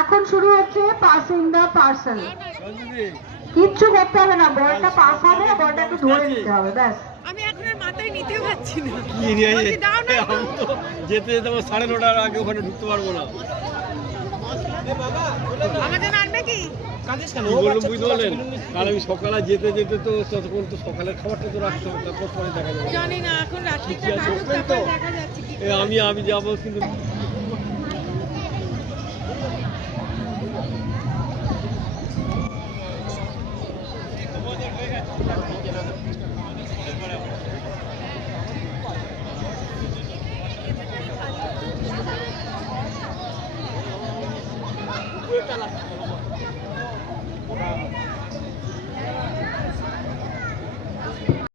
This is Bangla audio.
এখন শুরু হচ্ছে পাসিং দ্য পার্সেল। কিচ্ছু করতে হবে না, বলটা পাস হবে, বলটা একটু ধরে নিতে হবে, ব্যাস। আমি এখন আর মাথায় নিতে পারছি না। কি নিয়ে আমি তো যেতে যেতে 9:30টার আগে ওখানে ঢুকতে পারবো না। আমার জন্য আনবে কি? বুঝতে পারলেন, কারণ আমি সকালে যেতে যেতে তো ততক্ষণ তো সকালের খাবারটা তো রাখতে হবে, তারপর পরে দেখা যাবে। জানি না এখন রাত্রিটা দেখা যাচ্ছে কি। আমি যাবো কিন্তু চালা